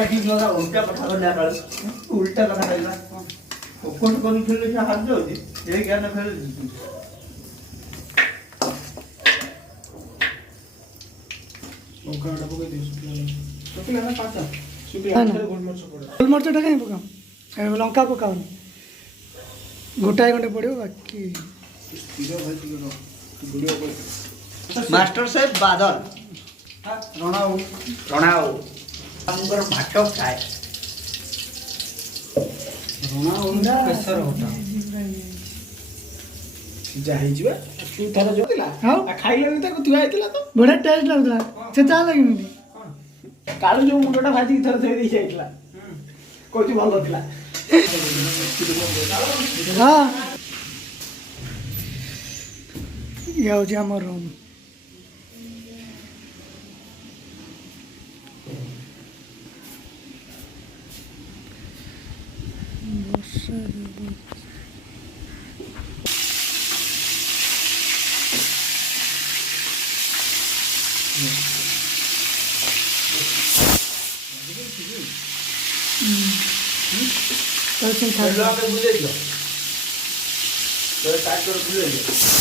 उल्टा की नरा उल्टा कथा करना कर उल्टा कथा करना कोन कोन खेले से हाथ दो ये ज्ञान खेल ओका डबो के दिस सुपिला ना पाचा सुपिला गोलमरच पड़े गोलमरच टा कहीं पकाम लंका पकाओ गोटाए घंटे पड़ो बाकी मास्टर साहेब बादल रणाओ रणाओ हमर भात खाए रणाओ ना प्रेशर होता जाहि जिबा तू थारा जो दिला हां खाइले त कुतिया आइतला तो बड़ा टेस्ट लागला से चा लागिनी काल जो मुंडटा भाजी थर थई देई जाइतला कोची भलो थिला हां याओ जे हमर रूम तो हेलो आपे बुझे दियो तो स्टार्ट करो बुझे दियो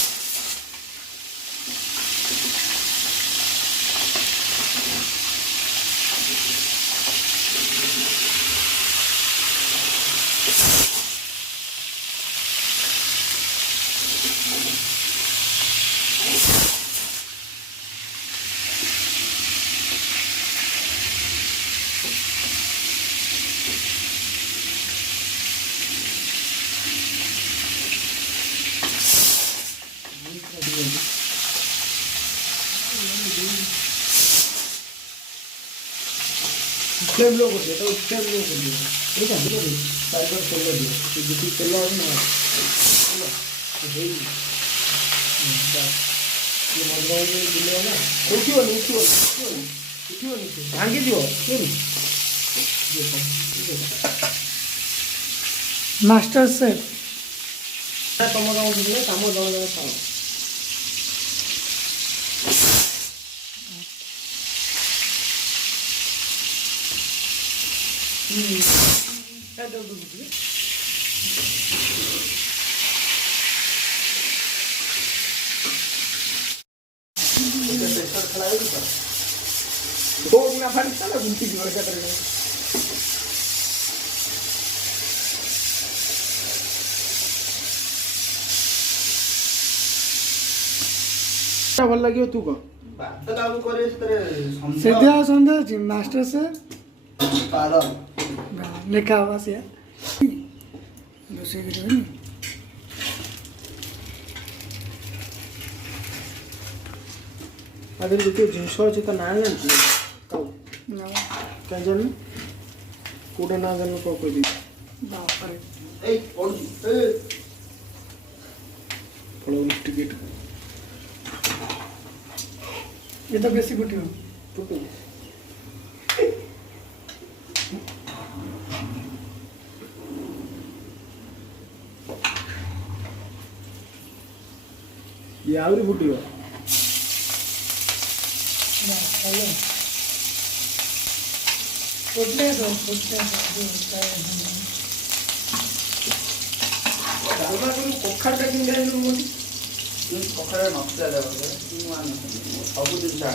फ्लेम लो कर दे तो फ्लेम लो कर दे ठीक है बोलो साइबर खोल दे तो जितनी चल रहा है ना तो हे ये मंगवाई में दिले ना उठियो नहीं भांगी दियो क्यों मास्टर शेफ तम गाँव दिले काम जण जण खाओ क्या दो दो दो दिन फाड़ी चला घूमती की वर्षा करेगा भल लगे तू कह बात लागू करे सीधा संध्या जी मास्टर शेफ पालन लिखा हुआ से दूसरे की नहीं अगर देखिए जिनस अच्छे तो ना जानती क्या जान कौटे ना जान कौ कह टिकट ये तो बेसी गुटी फुटू ये आवरी फुटियो डालमा को कोखाटा कि कोखाटा नक्शा सब जिन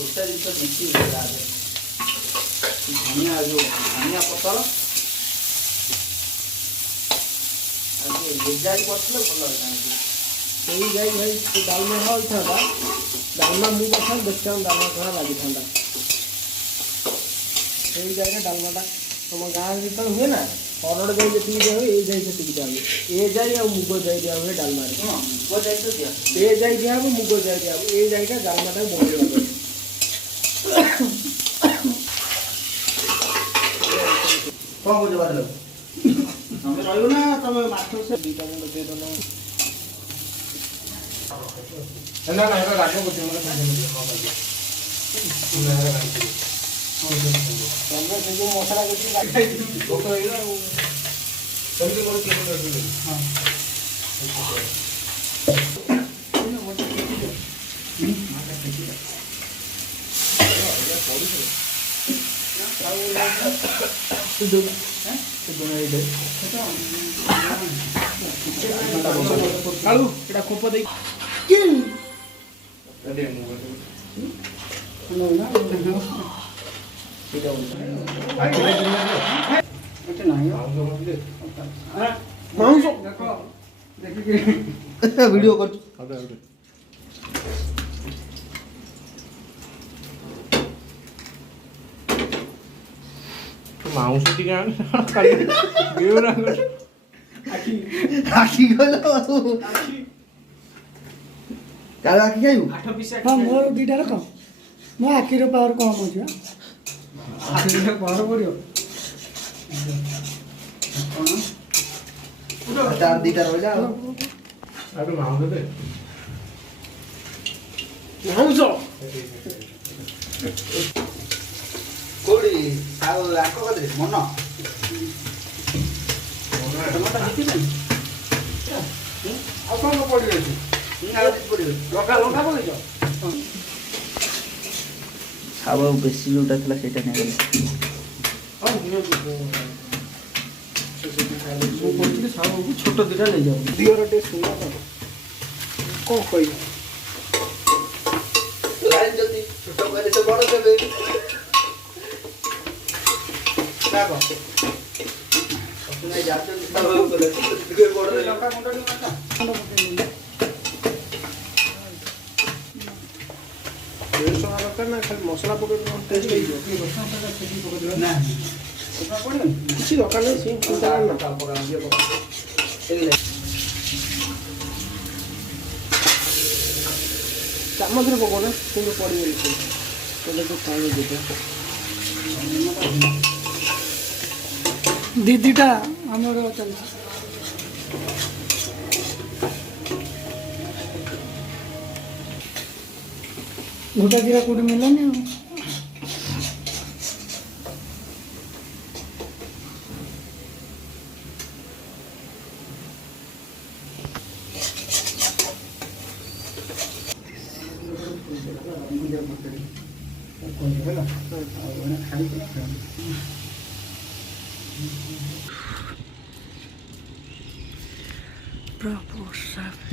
गोटा जिन मिक्स धनिया जो धनिया पतर जाई पड़े भल सही जाई भाई तो डालमा था डालमा मुझे कथा देखता हूँ डालमा थोड़ा लगी था सही जाए डालमाटा तुम गाँव जो हुए ना हरड़ जाई जी दिया हुए ये जाई से दिया हुए ए जाई और मुग जाई दिया हुए डालमा ए जाई दिया हुए मुग जाई दिया हुए ये जाईटा डालमाटा बोल कौन बुझे बात तमें रहो ना तमें मास्टर से दीटा मुंड दे दो ना ना एटा राखो को तुमरे संग तमें से जो मसाला के खाई तो करेगा तभी मोर के कर हां କାଳୁ ଏଟା ଖୋପ ଦେଇ ମାଉଁସ ଭିଡ଼ିଓ କରୁଛୁ ମାଉଁସ ଟିକେ ଆଣି ଆଖି ଗଲ କାଳେ ଆଖି ଖାଇବୁ 8 ପିସ୍ ହଁ ମୋର ଦୁଇଟା ରଖ ମୋ ଆଖିର ପାୱାର କମ୍ ଅଛି ବା ପାୱାର ପଡ଼ିବ ତାର ଦିଟା ରହିଲା ଆଉ ଆଉ ମାଉଁସ ଦେ ମାଉଁସ କୋଉଠି ଆଉ ଆଙ୍କ କତିରେ ମନ ଆଉ କ'ଣ ପଡ଼ିବ ଏଠି ଲଙ୍କା ଲଙ୍କା ପକେଇଛ ଆଉ ବେଶୀ ଯୋଉଟା ଥିଲା ସେଇଟା ନେଇଗଲେ ହଁ ନିଅନ୍ତୁ ମୁଁ କହୁଥିଲି ସାଉକୁ ଛୋଟ ଦୁଇଟା ନେଇଯାଉ ଦିଅର ଟିକେ ସୁନ୍ଦର କ'ଣ କହିବି ଯଦି ଛୋଟ କହିଲେ ସେ ବଡ଼ ଦେବେ ନା କଣ ଯାଉଛନ୍ତି ବଡ଼ ଲଙ୍କା ଗୁଣ୍ଡ ଟିକେ ବେସନ ଦରକାର ନା ଖାଲି ମସଲା ପକେଇ ଟେଷ୍ଟ ହେଇଯିବ ନା କିଛି ଦରକାର ନାହିଁ ସେ ଚିନ୍ତା ନା ଚାମଚରେ ପକାଉ ନା କିନ୍ତୁ ପଡ଼ିବନି ସେଟା ତ ପାଣି ଦେବେ ଦିଦିଟା ଆମର ଚାଲିଛି ଗୋଟା ଜିରା କୋଉଠି ମିଳିଲାନି ଆଉ Bravo, sabe?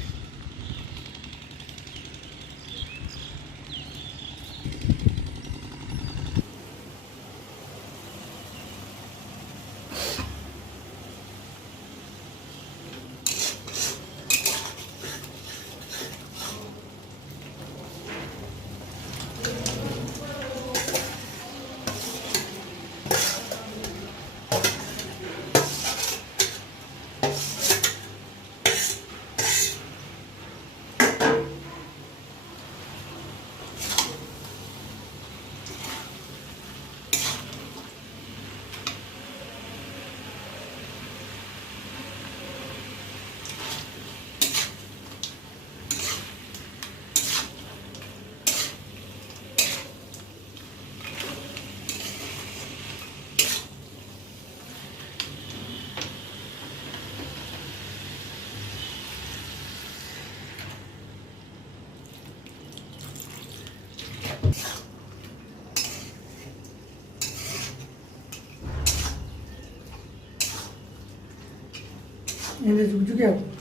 Ele é de que é?